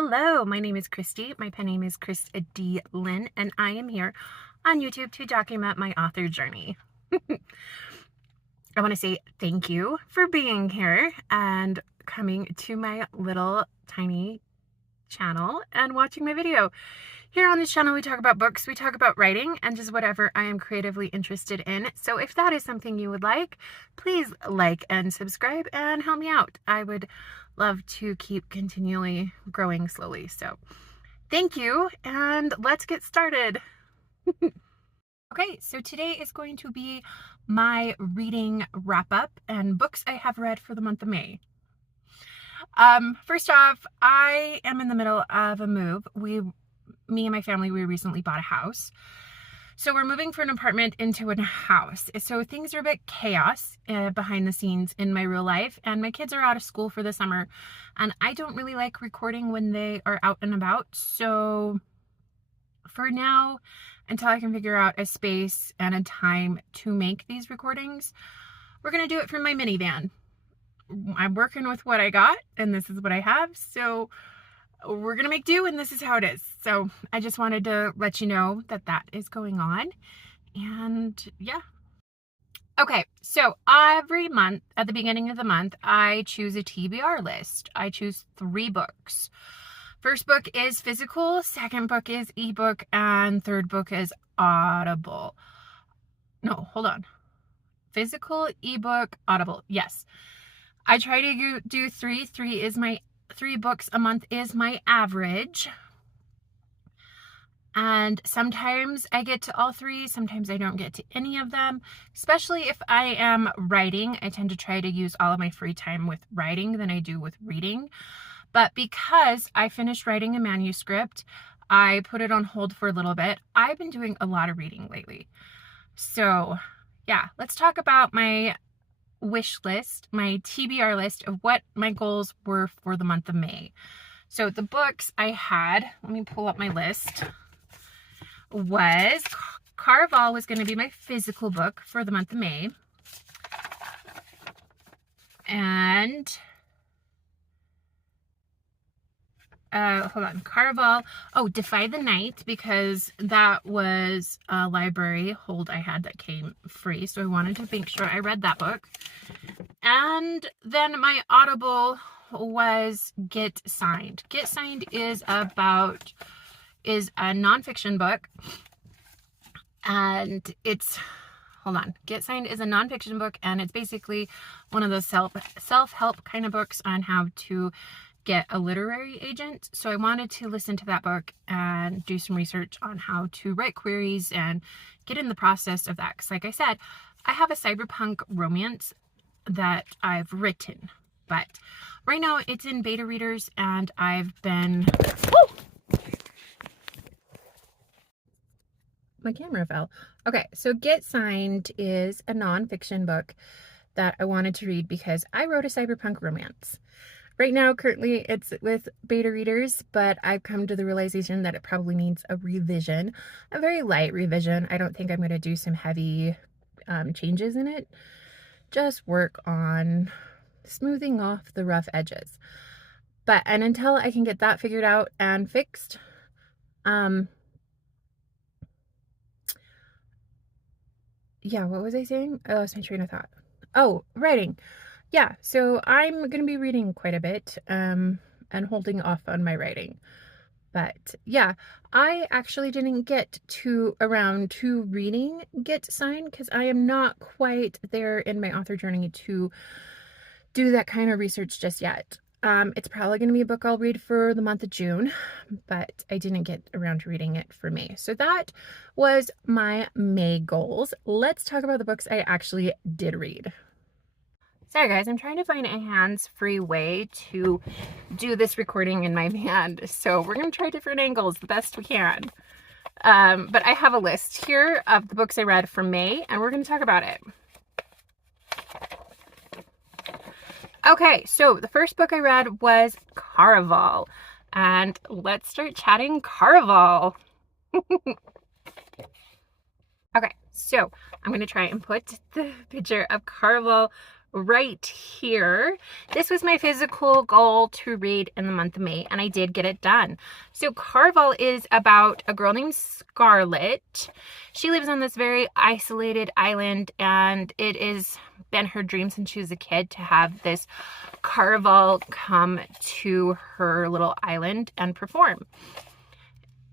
Hello, my name is Christy. My pen name is Chris D. Lynn, and I am here on YouTube to document my author journey. I want to say thank you for being here and coming to my little tiny channel and watching my video. Here on this channel, we talk about books, we talk about writing, and just whatever I am creatively interested in. So if that is something you would like, please like and subscribe and help me out. I would love to keep continually growing slowly. So thank you, and let's get started. Okay, so today is going to be my reading wrap up and books I have read for the month of May. First off, I am in the middle of a move. Me and my family, we recently bought a house. So we're moving from an apartment into a house. So things are a bit chaos behind the scenes in my real life. And my kids are out of school for the summer. And I don't really like recording when they are out and about. So for now, until I can figure out a space and a time to make these recordings, we're going to do it from my minivan. I'm working with what I got, and this is what I have. So we're gonna make do, and this is how it is. So I just wanted to let you know that that is going on. And yeah. Okay, so every month at the beginning of the month, I choose a TBR list. I choose 3 books. First book is physical, second book is ebook, and third book is Audible. No, hold on. Physical, ebook, Audible. Yes. I try to do 3. 3 books a month is my average. And sometimes I get to all 3, sometimes I don't get to any of them. Especially if I am writing, I tend to try to use all of my free time with writing than I do with reading. But because I finished writing a manuscript, I put it on hold for a little bit. I've been doing a lot of reading lately. So yeah, let's talk about my wish list, my TBR list of what my goals were for the month of May. So the books I had, let me pull up my list, was Caraval was going to be my physical book for the month of May. And hold on, Caraval. Oh, Defy the Night, because that was a library hold I had that came free. So I wanted to make sure I read that book. And then my Audible was Get Signed. Get Signed is a nonfiction book. And it's, hold on, Get Signed is a nonfiction book, and it's basically one of those self-help kind of books on how to get a literary agent. So I wanted to listen to that book and do some research on how to write queries and get in the process of that. Because like I said, I have a cyberpunk romance that I've written, but right now it's in beta readers, and I've been, my camera fell. Okay, so Get Signed is a nonfiction book that I wanted to read because I wrote a cyberpunk romance. Right now, currently, it's with beta readers, but I've come to the realization that it probably needs a revision, a very light revision. I don't think I'm going to do some heavy changes in it. Just work on smoothing off the rough edges. And until I can get that figured out and fixed, yeah, what was I saying? I lost my train of thought. Oh, writing. Yeah, so I'm going to be reading quite a bit and holding off on my writing. But yeah, I actually didn't get around to reading Get Signed because I am not quite there in my author journey to do that kind of research just yet. It's probably going to be a book I'll read for the month of June, but I didn't get around to reading it for May. So that was my May goals. Let's talk about the books I actually did read. Sorry guys, I'm trying to find a hands-free way to do this recording in my van. So we're going to try different angles the best we can. But I have a list here of the books I read from May, and we're going to talk about it. Okay, so the first book I read was Caraval. And let's start chatting Caraval. Okay, so I'm going to try and put the picture of Caraval right here. This was my physical goal to read in the month of May, and I did get it done. So Caraval is about a girl named Scarlett. She lives on this very isolated island, and it has been her dream since she was a kid to have this Caraval come to her little island and perform.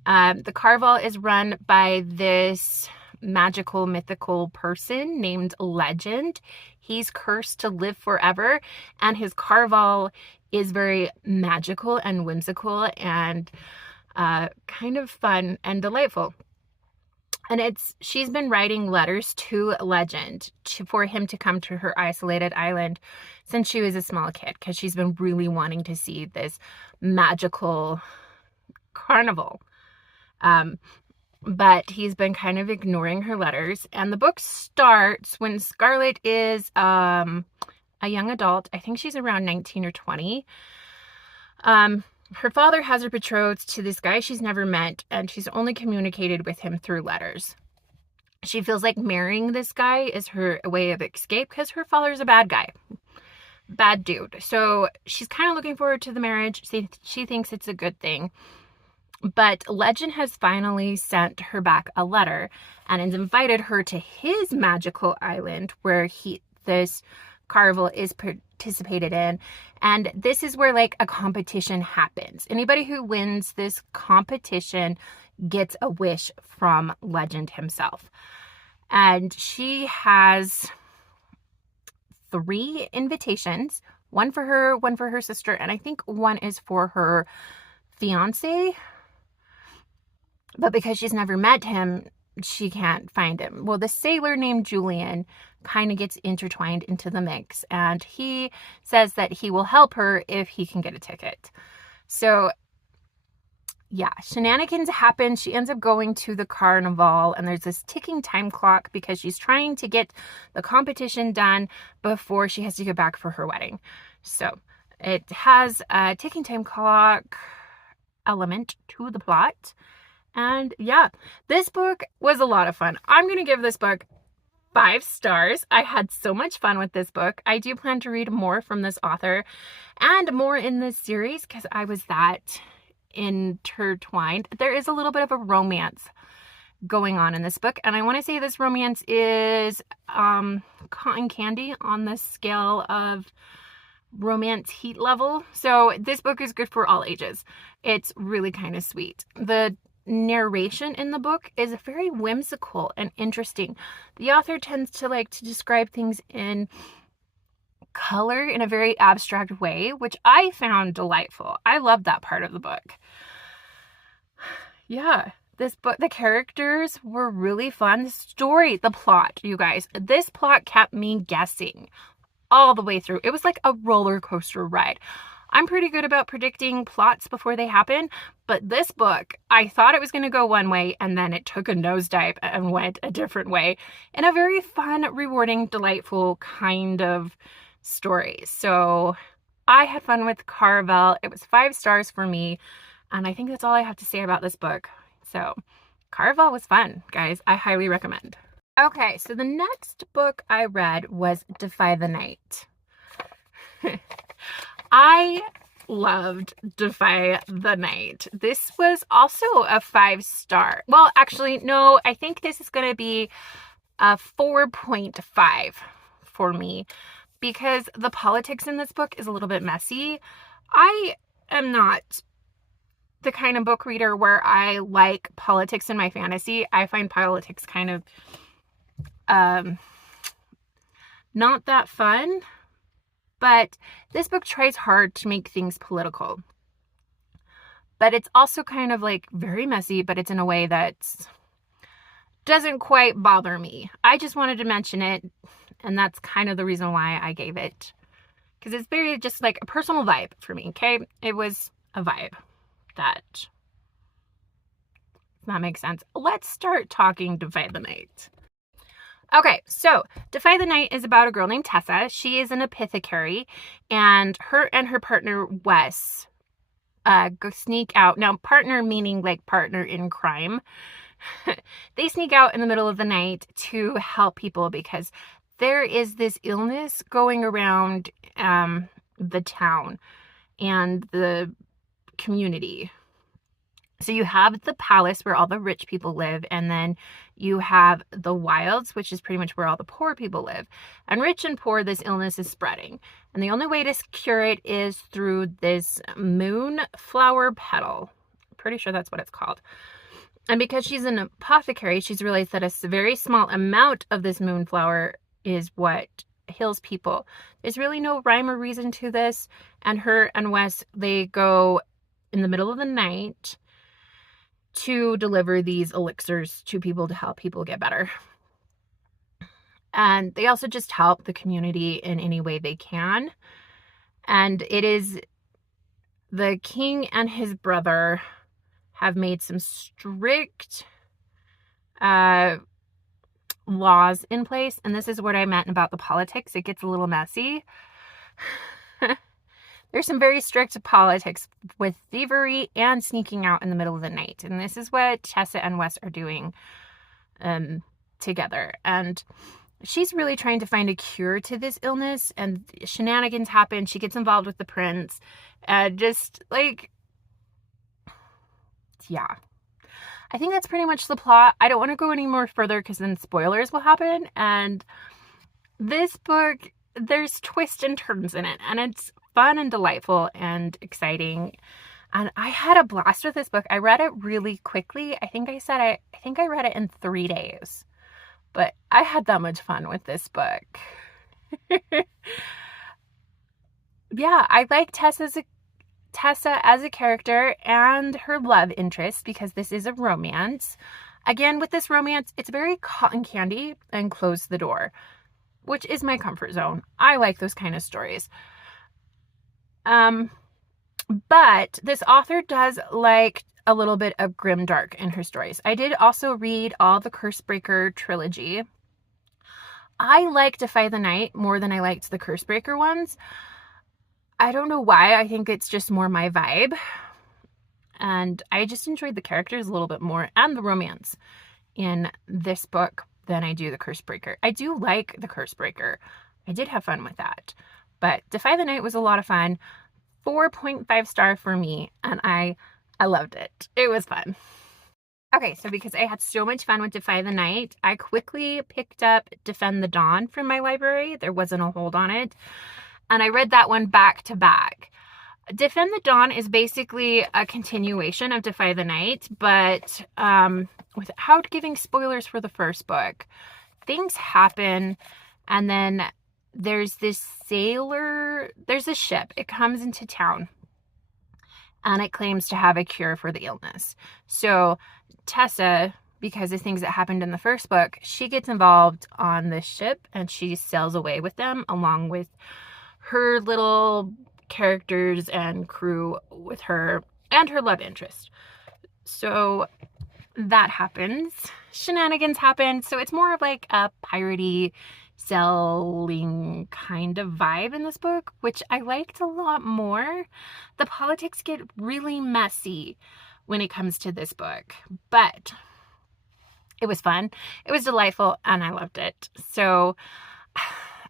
The Caraval is run by this magical, mythical person named Legend. He's cursed to live forever, and his Caraval is very magical and whimsical and kind of fun and delightful. And she's been writing letters to Legend for him to come to her isolated island since she was a small kid, because she's been really wanting to see this magical carnival. But he's been kind of ignoring her letters. And the book starts when Scarlett is a young adult. I think she's around 19 or 20. Her father has her betrothed to this guy she's never met, and she's only communicated with him through letters. She feels like marrying this guy is her way of escape because her father's a bad guy. Bad dude. So she's kind of looking forward to the marriage. She thinks it's a good thing. But Legend has finally sent her back a letter and has invited her to his magical island where this Caraval is participated in. And this is where like a competition happens. Anybody who wins this competition gets a wish from Legend himself. And she has 3 invitations, one for her sister, and I think one is for her fiance. But because she's never met him, she can't find him. Well, the sailor named Julian kind of gets intertwined into the mix, and he says that he will help her if he can get a ticket. So yeah, shenanigans happen. She ends up going to the carnival, and there's this ticking time clock because she's trying to get the competition done before she has to get back for her wedding. So it has a ticking time clock element to the plot. And yeah, this book was a lot of fun. I'm going to give this book 5 stars. I had so much fun with this book. I do plan to read more from this author and more in this series because I was that intertwined. There is a little bit of a romance going on in this book, and I want to say this romance is cotton candy on the scale of romance heat level. So this book is good for all ages. It's really kind of sweet. The narration in the book is very whimsical and interesting. The author tends to like to describe things in color in a very abstract way, which I found delightful. I love that part of the book. Yeah, this book, the characters were really fun. The story, the plot, you guys, this plot kept me guessing all the way through. It was like a roller coaster ride. I'm pretty good about predicting plots before they happen, but this book, I thought it was going to go one way, and then it took a nosedive and went a different way in a very fun, rewarding, delightful kind of story. So I had fun with Caraval. It was 5 stars for me, and I think that's all I have to say about this book. So Caraval was fun, guys. I highly recommend. Okay, so the next book I read was Defy the Night. I loved Defy the Night. This was also a 5-star. Well, actually, no, I think this is going to be a 4.5 for me because the politics in this book is a little bit messy. I am not the kind of book reader where I like politics in my fantasy. I find politics kind of not that fun. But this book tries hard to make things political. But it's also kind of like very messy, but it's in a way that doesn't quite bother me. I just wanted to mention it, and that's kind of the reason why I gave it. Because it's very just like a personal vibe for me, okay? It was a vibe that makes sense. Let's start talking Defy the Night. Okay, so Defy the Night is about a girl named Tessa. She is an apothecary, and her partner Wes go sneak out. Now, partner meaning like partner in crime. They sneak out in the middle of the night to help people because there is this illness going around the town and the community. So you have the palace where all the rich people live, and then you have the wilds, which is pretty much where all the poor people live. And rich and poor, this illness is spreading. And the only way to cure it is through this moonflower petal. I'm pretty sure that's what it's called. And because she's an apothecary, she's realized that a very small amount of this moonflower is what heals people. There's really no rhyme or reason to this. And her and Wes, they go in the middle of the night to deliver these elixirs to people to help people get better. And they also just help the community in any way they can. And it is the king and his brother have made some strict laws in place. And this is what I meant about the politics. It gets a little messy. There's some very strict politics with thievery and sneaking out in the middle of the night. And this is what Tessa and Wes are doing together. And she's really trying to find a cure to this illness. And shenanigans happen. She gets involved with the prince. Just like, yeah. I think that's pretty much the plot. I don't want to go any more further because then spoilers will happen. And this book, there's twists and turns in it. And it's fun and delightful and exciting. And I had a blast with this book. I read it really quickly. I think I read it in 3 days. But I had that much fun with this book. Yeah, I like Tessa as a character and her love interest because this is a romance. Again, with this romance, it's very cotton candy and close the door, which is my comfort zone. I like those kind of stories. But this author does like a little bit of grimdark in her stories. I did also read all the Cursebreaker trilogy. I like Defy the Night more than I liked the Cursebreaker ones. I don't know why. I think it's just more my vibe. And I just enjoyed the characters a little bit more and the romance in this book than I do the Cursebreaker. I do like the Cursebreaker. I did have fun with that. But Defy the Night was a lot of fun. 4.5 star for me. And I loved it. It was fun. Okay, so because I had so much fun with Defy the Night, I quickly picked up Defend the Dawn from my library. There wasn't a hold on it. And I read that one back to back. Defend the Dawn is basically a continuation of Defy the Night, but without giving spoilers for the first book. Things happen, and then there's this sailor, there's a ship. It comes into town, and it claims to have a cure for the illness. So Tessa, because of things that happened in the first book, she gets involved on this ship, and she sails away with them, along with her little characters and crew with her and her love interest. So that happens. Shenanigans happen. So it's more of like a piratey selling kind of vibe in this book, which I liked a lot more. The politics get really messy when it comes to this book, but it was fun. It was delightful and I loved it. So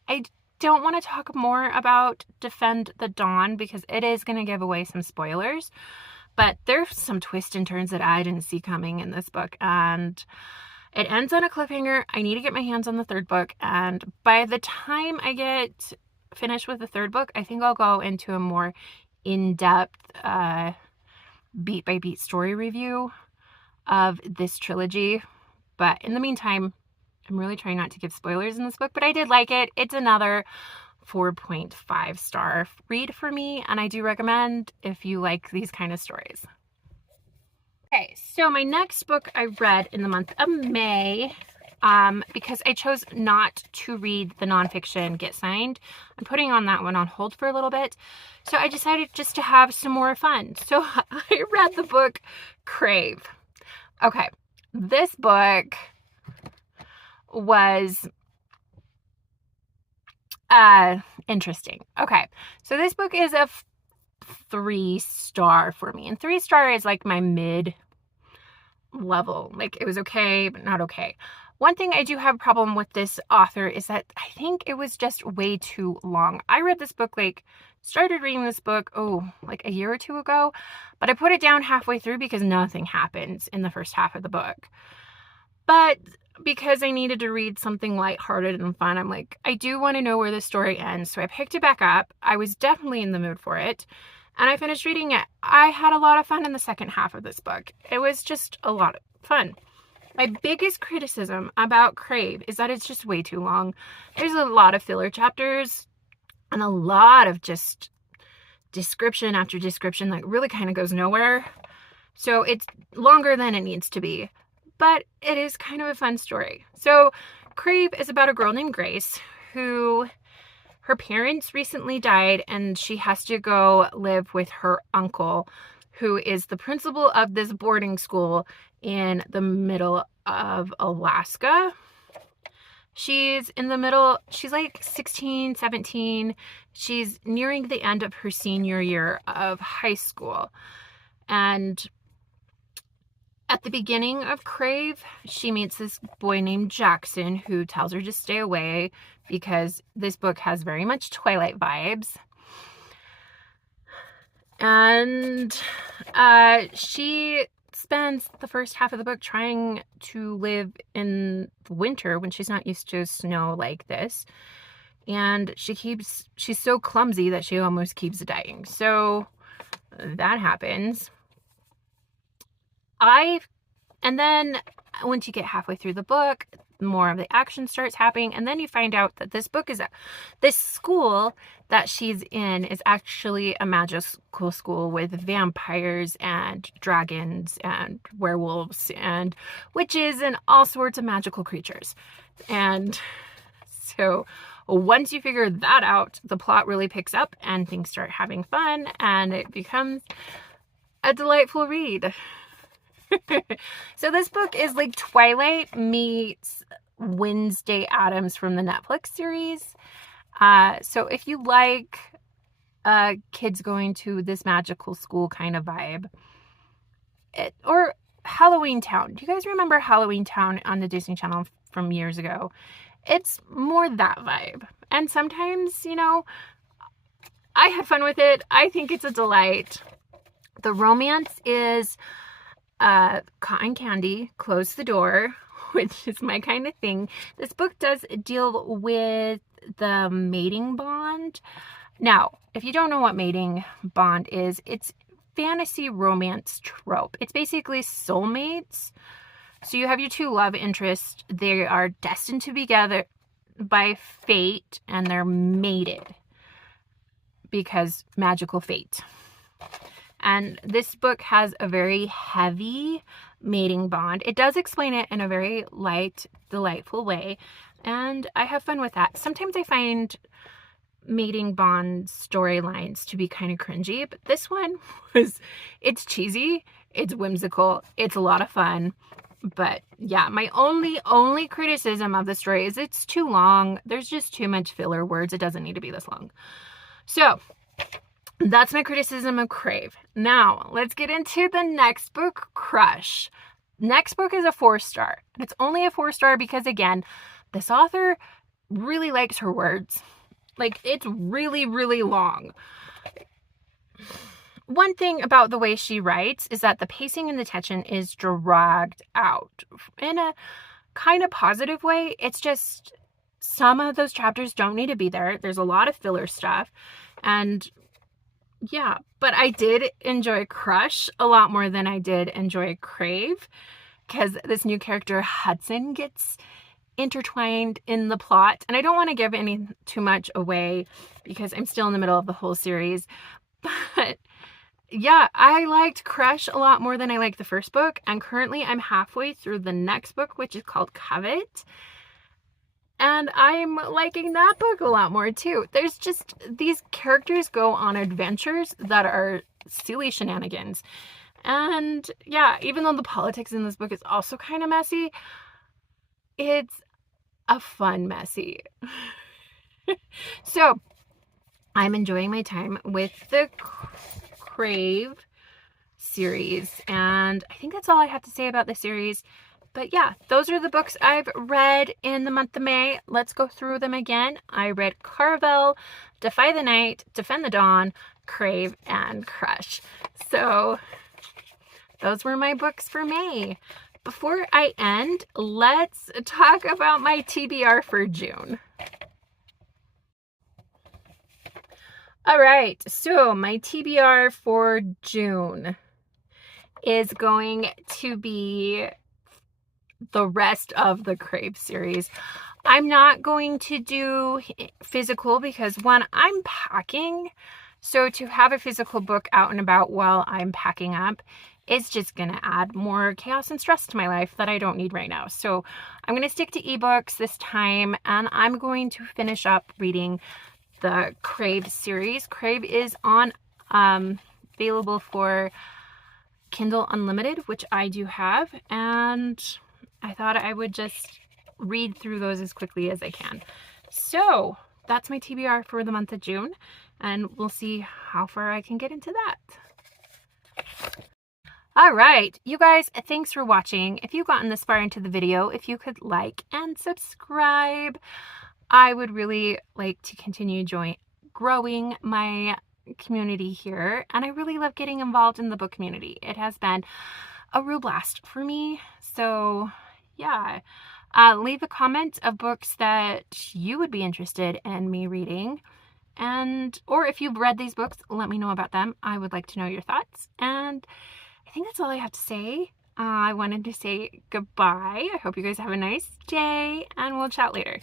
I don't want to talk more about Defend the Dawn because it is going to give away some spoilers, but there's some twists and turns that I didn't see coming in this book, and it ends on a cliffhanger. I need to get my hands on the third book, and by the time I get finished with the third book, I think I'll go into a more in-depth beat-by-beat story review of this trilogy. But in the meantime, I'm really trying not to give spoilers in this book, but I did like it. It's another 4.5 star read for me, and I do recommend if you like these kind of stories. Okay, so my next book I read in the month of May, because I chose not to read the nonfiction Get Signed. I'm putting that one on hold for a little bit. So I decided just to have some more fun. So I read the book Crave. Okay, this book was interesting. Okay, so this book is a 3-star for me, and 3-star is like my mid level. Like, it was okay but not okay. One thing I do have a problem with this author is that I think it was just way too long. I read this book, started reading this book, like a year or two ago, but I put it down halfway through because nothing happens in the first half of the book. But because I needed to read something lighthearted and fun, I'm like, I do want to know where the story ends. So I picked it back up. I was definitely in the mood for it. And I finished reading it. I had a lot of fun in the second half of this book. It was just a lot of fun. My biggest criticism about Crave is that it's just way too long. There's a lot of filler chapters and a lot of just description after description that really kind of goes nowhere. So it's longer than it needs to be, but it is kind of a fun story. So Crave is about a girl named Grace who her parents recently died and she has to go live with her uncle, who is the principal of this boarding school in the middle of Alaska. She's in the middle, she's like 16, 17. She's nearing the end of her senior year of high school. And at the beginning of Crave, she meets this boy named Jackson who tells her to stay away because this book has very much Twilight vibes. And she spends the first half of the book trying to live in the winter when she's not used to snow like this. And she's so clumsy that she almost keeps dying. So that happens. And then once you get halfway through the book, more of the action starts happening, and then you find out that this school that she's in is actually a magical school with vampires and dragons and werewolves and witches and all sorts of magical creatures. And so once you figure that out, the plot really picks up and things start having fun and it becomes a delightful read. So this book is like Twilight meets Wednesday Addams from the Netflix series. So if you like kids going to this magical school kind of vibe, or Halloween Town. Do you guys remember Halloween Town on the Disney Channel from years ago? It's more that vibe. And sometimes, I had fun with it. I think it's a delight. The romance is cotton candy, close the door, which is my kind of thing. This book does deal with the mating bond. Now, if you don't know what mating bond is, it's fantasy romance trope. It's basically soulmates. So you have your two love interests. They are destined to be together by fate and they're mated because magical fate. And this book has a very heavy mating bond. It does explain it in a very light, delightful way. And I have fun with that. Sometimes I find mating bond storylines to be kind of cringy, but this one it's cheesy, it's whimsical, it's a lot of fun. But yeah, my only criticism of the story is it's too long. There's just too much filler words. It doesn't need to be this long. So that's my criticism of Crave. Now, let's get into the next book, Crush. Next book is a 4-star. It's only a 4-star because, again, this author really likes her words. Like, it's really, really long. One thing about the way she writes is that the pacing and the tension is dragged out in a kind of positive way. It's just some of those chapters don't need to be there. There's a lot of filler stuff. And yeah, but I did enjoy Crush a lot more than I did enjoy Crave because this new character Hudson gets intertwined in the plot. And I don't want to give too much away because I'm still in the middle of the whole series. But yeah, I liked Crush a lot more than I liked the first book. And currently I'm halfway through the next book, which is called Covet. And I'm liking that book a lot more too. There's just, these characters go on adventures that are silly shenanigans. And yeah, even though the politics in this book is also kind of messy, it's a fun messy. So I'm enjoying my time with the Crave series. And I think that's all I have to say about the series. But yeah, those are the books I've read in the month of May. Let's go through them again. I read Caraval, Defy the Night, Defend the Dawn, Crave, and Crush. So those were my books for May. Before I end, let's talk about my TBR for June. All right, so my TBR for June is going to be the rest of the Crave series. I'm not going to do physical because, one, I'm packing. So to have a physical book out and about while I'm packing up is just going to add more chaos and stress to my life that I don't need right now. So I'm going to stick to ebooks this time, and I'm going to finish up reading the Crave series. Crave is on available for Kindle Unlimited, which I do have, and I thought I would just read through those as quickly as I can. So that's my TBR for the month of June, and we'll see how far I can get into that. All right, you guys, thanks for watching. If you've gotten this far into the video, if you could like and subscribe, I would really like to continue growing my community here, and I really love getting involved in the book community. It has been a real blast for me. So yeah, leave a comment of books that you would be interested in me reading, or if you've read these books, let me know about them. I would like to know your thoughts, and I think that's all I have to say. I wanted to say goodbye. I hope you guys have a nice day, and we'll chat later.